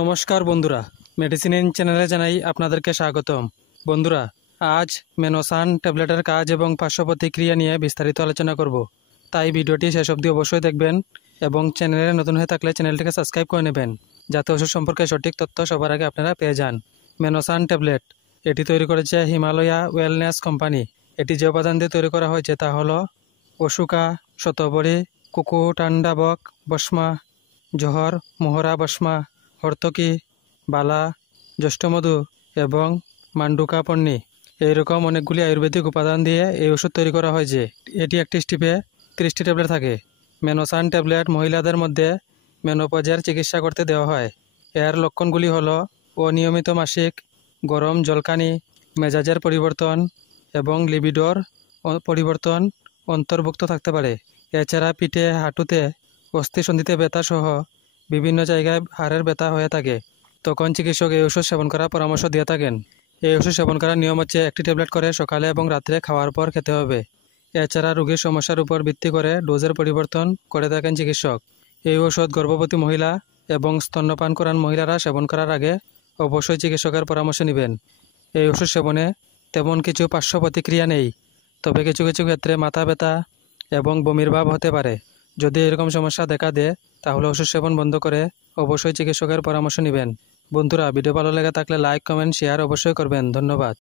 নমস্কার বন্ধুরা, medicine in চ্যানেলে জানাই আপনাদেরকে স্বাগতম। বন্ধুরা, আজ মেনোসান ট্যাবলেটের কাজ এবং পার্শ্ব প্রতিক্রিয়া নিয়ে বিস্তারিত আলোচনা করব। তাই ভিডিওটি শেষ অবধি অবশ্যই দেখবেন এবং চ্যানেলে নতুন হয়ে থাকলে চ্যানেলটিকে সাবস্ক্রাইব করে নেবেন, যাতে ওষুধ সম্পর্কে সঠিক তথ্য সবার আগে আপনারা পেয়ে যান। মেনোসান ট্যাবলেট এটি তৈরি করেছে হিমালয়া ওয়েলনেস কোম্পানি। এটি যে উপাদান দিয়ে তৈরি করা হয়েছে তা হলো অশুকা, শতবরী, কুকুটান্ডাবক, বসমা, জহর, মোহরা বসমা, হর্তকি, বালা, জ্যৈষ্ঠমধু এবং মান্ডুকা পন্নী। এইরকম অনেকগুলি আয়ুর্বেদিক উপাদান দিয়ে এই ওষুধ তৈরি করা হয়েছে। এটি একটি স্টিপে 30টি ট্যাবলেট থাকে। মেনোসান ট্যাবলেট মহিলাদের মধ্যে মেনোপজের চিকিৎসা করতে দেওয়া হয়। এর লক্ষণগুলি হলো অনিয়মিত মাসিক, গরম জলকানি, মেজাজের পরিবর্তন এবং লিবিডোর পরিবর্তন অন্তর্ভুক্ত থাকতে পারে। এছাড়া পিঠে, হাঁটুতে, অস্থিসন্ধিতে ব্যথা সহ বিভিন্ন জায়গায় হাড়ের ব্যথা হয়ে থাকে, তখন চিকিৎসক এই ওষুধ সেবন করার পরামর্শ দিয়ে থাকেন। এই ওষুধ সেবন করার নিয়ম হচ্ছে একটি ট্যাবলেট করে সকালে এবং রাত্রে খাওয়ার পর খেতে হবে। এছাড়া রোগীর সমস্যার উপর ভিত্তি করে ডোজের পরিবর্তন করে থাকেন চিকিৎসক। এই ওষুধ গর্ভবতী মহিলা এবং স্তন্যপান করান মহিলারা সেবন করার আগে অবশ্যই চিকিৎসকের পরামর্শ নেবেন। এই ওষুধ সেবনে তেমন কিছু পার্শ্ব প্রতিক্রিয়া নেই, তবে কিছু কিছু ক্ষেত্রে মাথা ব্যথা এবং বমির ভাব হতে পারে। যদি এরকম সমস্যা দেখা দেয় তাহলে ওষুধ সেবন বন্ধ করে অবশ্যই চিকিৎসকের পরামর্শ নেবেন। বন্ধুরা, ভিডিও ভালো লেগে থাকলে লাইক, কমেন্ট, শেয়ার অবশ্যই করবেন। ধন্যবাদ।